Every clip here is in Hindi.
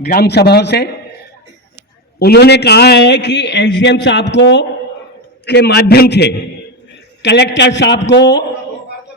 ग्राम सभाओं से। उन्होंने कहा है कि एसडीएम साहब को के माध्यम से कलेक्टर साहब को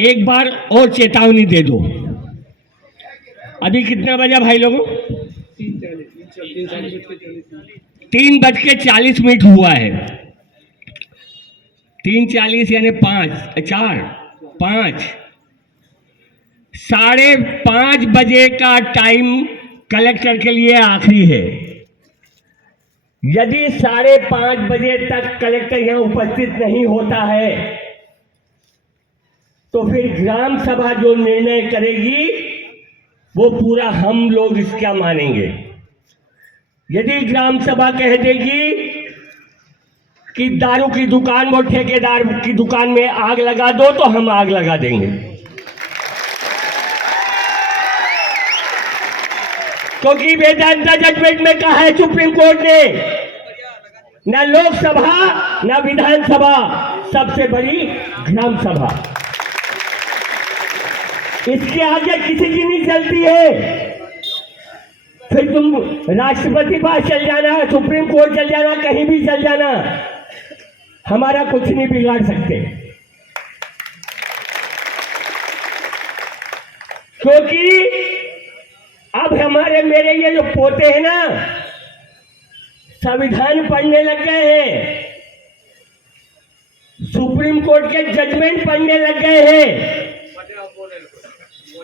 एक बार और चेतावनी दे दो। अभी कितना बजा भाई लोगों? 3:40 हुआ है। 3:40 यानी 5, 4, 5, 5:30 बजे का टाइम कलेक्टर के लिए आखिरी है। यदि 5:30 बजे तक कलेक्टर यहां उपस्थित नहीं होता है तो फिर ग्राम सभा जो निर्णय करेगी वो पूरा हम लोग इसका मानेंगे। यदि ग्राम सभा कह देगी कि दारू की दुकान वो ठेकेदार की दुकान में आग लगा दो तो हम आग लगा देंगे, क्योंकि वेदांता जजमेंट में कहा है सुप्रीम कोर्ट ने, न लोकसभा न विधानसभा, सबसे बड़ी ग्राम सभा, इसके आगे किसी की नहीं चलती है। फिर तुम राष्ट्रपति पास चल जाना, सुप्रीम कोर्ट चल जाना, कहीं भी चल जाना, हमारा कुछ नहीं बिगाड़ सकते, क्योंकि अब हमारे मेरे ये जो पोते हैं ना, संविधान पढ़ने लग गए हैं, सुप्रीम कोर्ट के जजमेंट पढ़ने लग गए हैं।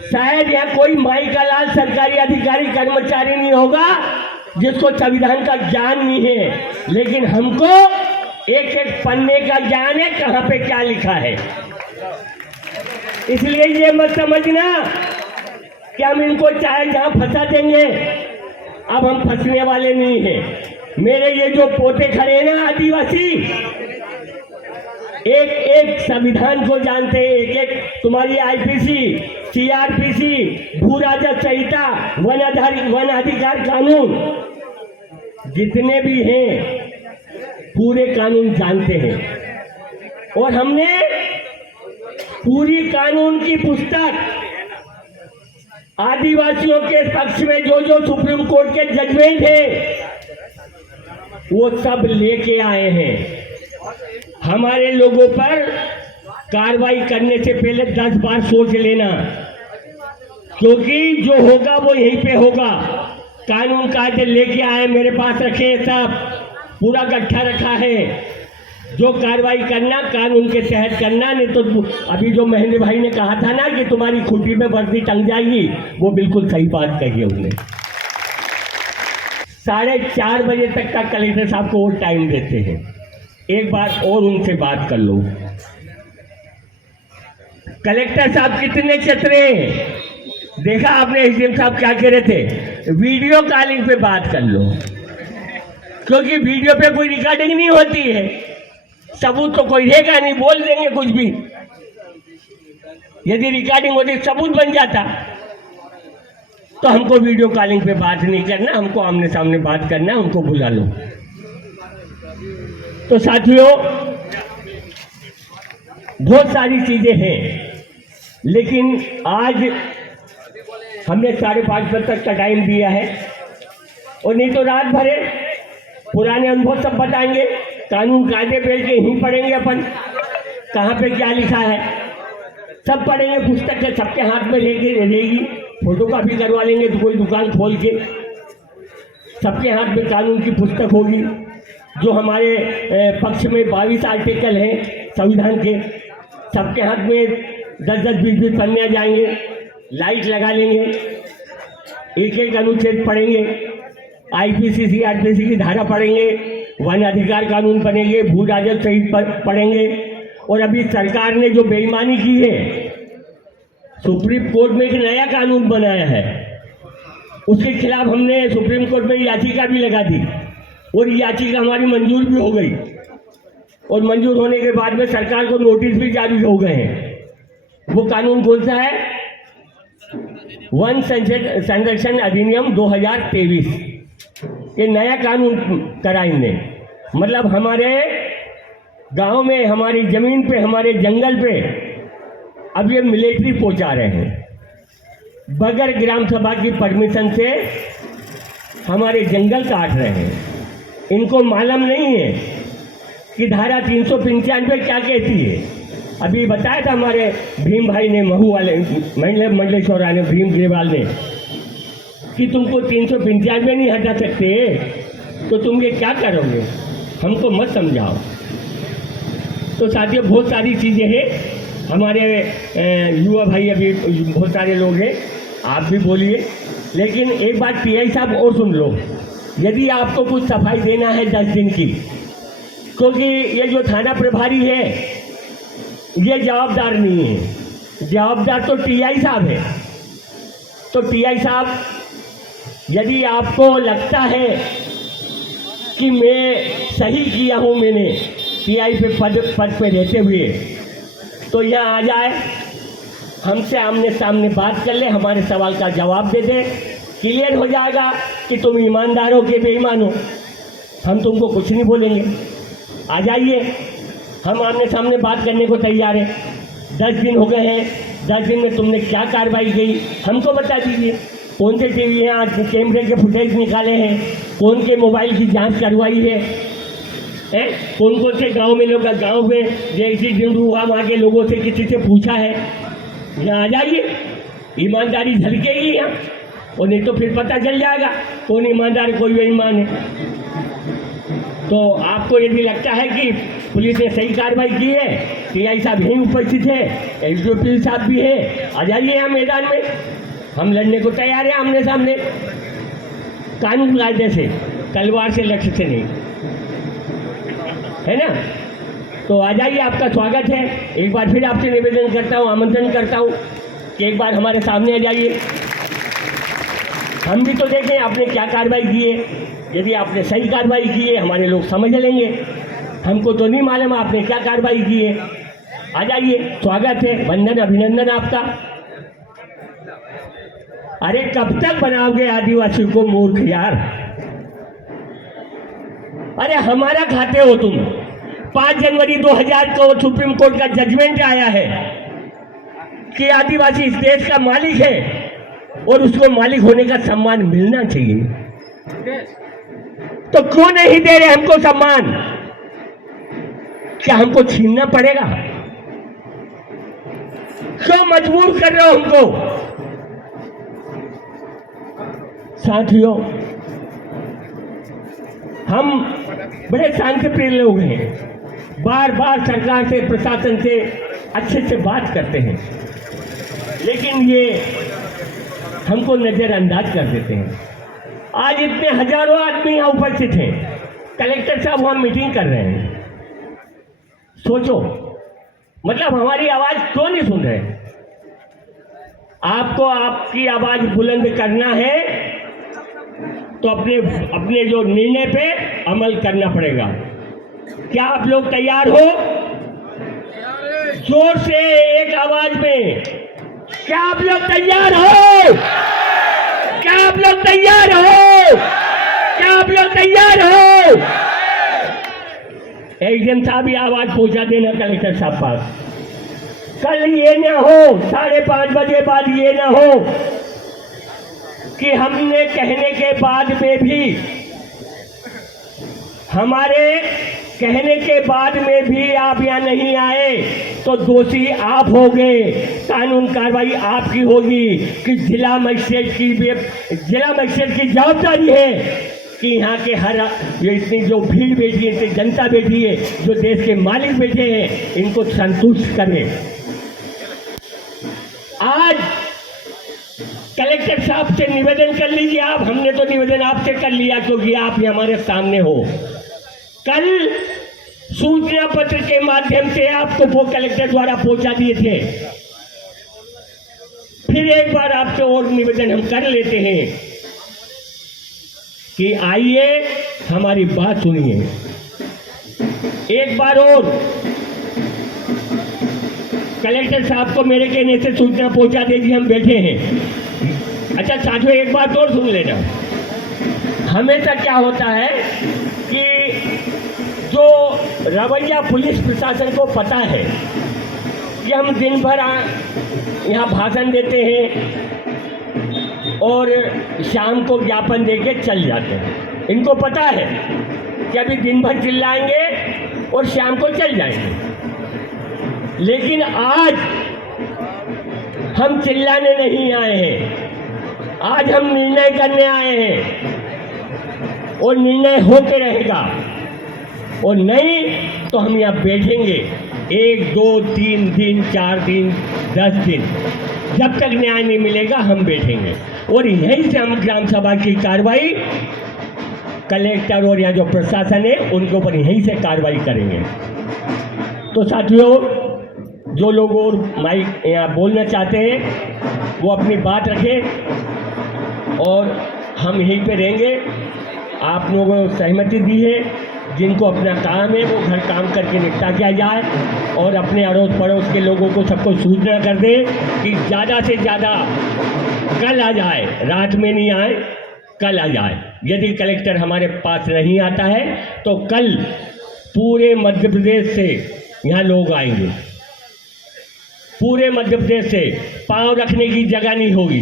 शायद यह कोई माई का लाल सरकारी अधिकारी कर्मचारी नहीं होगा जिसको संविधान का ज्ञान नहीं है, लेकिन हमको एक एक पन्ने का ज्ञान है, कहां पे क्या लिखा है। इसलिए ये मत समझना कि हम इनको चाहे जहां फंसा देंगे, अब हम फंसने वाले नहीं हैं। मेरे ये जो पोते खड़े हैं ना आदिवासी, एक एक संविधान को जानते हैं, एक एक तुम्हारी आईपीसी, सीआरपीसी, भू राजस्व संहिता, वन अधिकार कानून, जितने भी हैं पूरे कानून जानते हैं। और हमने पूरी कानून की पुस्तक आदिवासियों के पक्ष में जो जो सुप्रीम कोर्ट के जजमेंट है वो सब लेके आए हैं। हमारे लोगों पर कार्रवाई करने से पहले 10 बार सोच लेना, क्योंकि जो होगा वो यहीं पे होगा। कानून कायदे लेके आए, मेरे पास रखे, सब पूरा गट्ठा रखा है। जो कार्रवाई करना कानून के तहत करना, नहीं तो अभी जो महेंद्र भाई ने कहा था ना कि तुम्हारी खूंटी में वर्दी टंग जाएगी, वो बिल्कुल सही बात कही है उन्होंने। 4:30 बजे तक का कलेक्टर साहब को और टाइम देते हैं, एक बार और उनसे बात कर लो। कलेक्टर साहब कितने चतुर हैं, देखा आपने एसडीएम साहब क्या कह रहे थे, वीडियो कॉलिंग पे बात कर लो, क्योंकि वीडियो पे कोई रिकॉर्डिंग नहीं होती है, सबूत तो कोई रहेगा नहीं, बोल देंगे कुछ भी। यदि रिकॉर्डिंग होती सबूत बन जाता, तो हमको वीडियो कॉलिंग पे बात नहीं करना, हमको आमने सामने बात करना, हमको बुला लो। तो साथियों, बहुत सारी चीजें हैं, लेकिन आज हमने 5:30 बजे तक का टाइम दिया है, और नहीं तो रात भरे पुराने अनुभव सब बताएंगे, कानून कायदे बैठ के ही पढ़ेंगे अपन, कहाँ पे क्या लिखा है सब पढ़ेंगे, पुस्तक के सबके हाथ में लेके रहेगी, फोटो कॉपी करवा लेंगे तो कोई दुकान खोल के, सबके हाथ में कानून की पुस्तक होगी। जो हमारे पक्ष में 22 आर्टिकल हैं संविधान के, सबके हाथ में 10-10, 20-20 पन्ने जाएंगे, लाइट लगा लेंगे, एक एक अनुच्छेद पढ़ेंगे, आईपीसी, सीआरपीसी की धारा पढ़ेंगे, वन अधिकार कानून पढ़ेंगे, भू राजस्व सहित पढ़ेंगे। और अभी सरकार ने जो बेईमानी की है, सुप्रीम कोर्ट में एक नया कानून बनाया है, उसके खिलाफ हमने सुप्रीम कोर्ट में याचिका भी लगा दी, और याचिका हमारी मंजूर भी हो गई, और मंजूर होने के बाद में सरकार को नोटिस भी जारी हो गए हैं। वो कानून कौन सा है? वन संरक्षण अधिनियम 2023, ये नया कानून करा इनने। मतलब हमारे गांव में, हमारी जमीन पे, हमारे जंगल पे अब ये मिलिट्री पहुंचा रहे हैं, बगैर ग्राम सभा की परमिशन से हमारे जंगल काट रहे हैं। इनको मालूम नहीं है कि धारा 395 क्या कहती है। अभी बताया था हमारे भीम भाई ने, महू वाले मंडलेश्वरा ने, भीम ग्रेवाल ने, कि तुमको 395 नहीं हटा सकते तो तुम ये क्या करोगे, हमको मत समझाओ। तो साथियों, बहुत सारी चीज़ें हैं। हमारे युवा भाई अभी बहुत सारे लोग हैं, आप भी बोलिए। लेकिन एक बात पीआई साहब और सुन लो, यदि आपको कुछ सफाई देना है 10 दिन की, क्योंकि ये जो थाना प्रभारी है ये जवाबदार नहीं है, जवाबदार तो टीआई साहब है। तो टीआई साहब, यदि आपको लगता है कि मैं सही किया हूँ मैंने टीआई पे पद पे रहते हुए, तो यहाँ आ जाए, हमसे आमने सामने बात कर ले, हमारे सवाल का जवाब दे दे, क्लियर हो जाएगा कि तुम ईमानदार हो कि बेईमान हो। हम तुमको कुछ नहीं बोलेंगे, आ जाइए, हम आमने सामने बात करने को तैयार हैं। 10 दिन हो गए हैं, 10 दिन में तुमने क्या कार्रवाई की हमको बता दीजिए। कौन से टीवी हैं, आज कैमरे के फुटेज निकाले हैं, कौन के मोबाइल की जांच करवाई है, कौन कौन से गांव में लोग, गांव में जैसी दिन हुआ वहाँ के लोगों से किसी से पूछा है। यहाँ आ जाइए, ईमानदारी झलकेगी यहाँ, और नहीं तो फिर पता चल जाएगा कौन ईमानदार कोई बेईमान है। तो आपको यदि लगता है कि पुलिस ने सही कार्रवाई की है, टीआई साहब यहीं उपस्थित है, एसडीओपी साहब भी है, आ जाइए यहाँ मैदान में, हम लड़ने को तैयार हैं आमने सामने, कानून कायदे से, तलवार से, लक्ष्य से नहीं, है ना। तो आ जाइए, आपका स्वागत है। एक बार फिर आपसे निवेदन करता हूँ, आमंत्रण करता हूँ कि एक बार हमारे सामने आ जाइए, हम भी तो देखें आपने क्या कार्रवाई की है। यदि आपने सही कार्रवाई की है, हमारे लोग समझ लेंगे, हमको तो नहीं मालूम आपने क्या कार्रवाई की है। आ जाइए, स्वागत है, वंदन, अभिनंदन आपका। अरे कब तक बनाओगे आदिवासी को मूर्ख यार? अरे हमारा खाते हो तुम। 5 जनवरी 2000 को सुप्रीम कोर्ट का जजमेंट आया है कि आदिवासी इस देश का मालिक है और उसको मालिक होने का सम्मान मिलना चाहिए। तो क्यों नहीं दे रहे हमको सम्मान? क्या हमको छीनना पड़ेगा? क्यों मजबूर कर रहे हो हमको? साथियों, हम बड़े शांतिप्रिय लोग हैं, बार बार सरकार से, प्रशासन से अच्छे से बात करते हैं, लेकिन ये हमको नज़रअंदाज कर देते हैं। आज इतने हजारों आदमी यहाँ उपस्थित हैं, कलेक्टर साहब वहाँ मीटिंग कर रहे हैं। सोचो, मतलब हमारी आवाज़ क्यों नहीं सुन रहे? आपको आपकी आवाज़ बुलंद करना है तो अपने जो निर्णय पे अमल करना पड़ेगा। क्या आप लोग तैयार हो? जोर से एक आवाज में, क्या आप लोग तैयार हो? क्या आप लोग तैयार हो? क्या आप लोग तैयार हो? एजेंट साहब ये आवाज पहुंचा देना कलेक्टर साहब पास। कल ये ना हो, 5:30 बजे बाद ये ना हो कि हमने कहने के बाद में भी, हमारे कहने के बाद में भी आप यहाँ नहीं आए तो दोषी आप होंगे, कानून कार्रवाई आपकी होगी। कि जिला मजिस्ट्रेट की जवाबदारी है कि यहाँ के हर इतनी जो भीड़ बैठी है, इतनी जनता बैठी है, जो देश के मालिक बैठे हैं, इनको संतुष्ट करें। आज कलेक्टर साहब से निवेदन कर लीजिए आप, हमने तो निवेदन आपसे कर लिया क्योंकि आप ही हमारे सामने हो। कल सूचना पत्र के माध्यम से आपको वो कलेक्टर द्वारा पहुंचा दिए थे। फिर एक बार आपसे और निवेदन हम कर लेते हैं कि आइए हमारी बात सुनिए। एक बार और कलेक्टर साहब को मेरे कहने से सूचना पहुंचा दीजिए, हम बैठे हैं। अच्छा साथियों, एक बात और सुन लेना। हमेशा क्या होता है कि जो रवैया पुलिस प्रशासन को पता है कि हम दिन भर यहाँ भाषण देते हैं, और शाम को ज्ञापन देके चल जाते हैं। इनको पता है कि अभी दिन भर चिल्लाएंगे और शाम को चल जाएंगे। लेकिन आज हम चिल्लाने नहीं आए हैं, आज हम निर्णय करने आए हैं और निर्णय होते रहेगा। और नहीं तो हम यहाँ बैठेंगे 1, 2, 3 दिन, 4 दिन, 10 दिन, जब तक न्याय नहीं मिलेगा हम बैठेंगे। और यहीं से हम ग्राम सभा की कार्रवाई कलेक्टर और यहाँ जो प्रशासन है उनके ऊपर यहीं से कार्रवाई करेंगे। तो साथियों, जो लोग और माइक यहाँ बोलना चाहते हैं वो अपनी बात रखें और हम यहीं पे रहेंगे। आप लोगों को सहमति दी है, जिनको अपना काम है वो घर काम करके निपटा किया जाए और अपने अड़ोस पड़ोस के लोगों को सबको सूचना कर दे कि ज़्यादा से ज़्यादा कल आ जाए, रात में नहीं आए, कल आ जाए। यदि कलेक्टर हमारे पास नहीं आता है तो कल पूरे मध्य प्रदेश से यहाँ लोग आएंगे। पूरे मध्य प्रदेश से पाँव रखने की जगह नहीं होगी।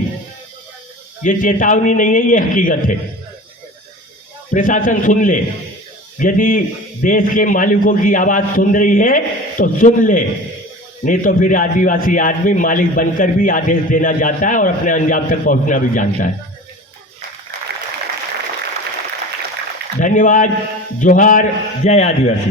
ये चेतावनी नहीं है, ये हकीकत है। प्रशासन सुन ले, यदि देश के मालिकों की आवाज़ सुन रही है तो सुन ले, नहीं तो फिर आदिवासी आदमी मालिक बनकर भी आदेश देना चाहता है और अपने अंजाम तक पहुंचना भी जानता है। धन्यवाद। जोहार। जय आदिवासी।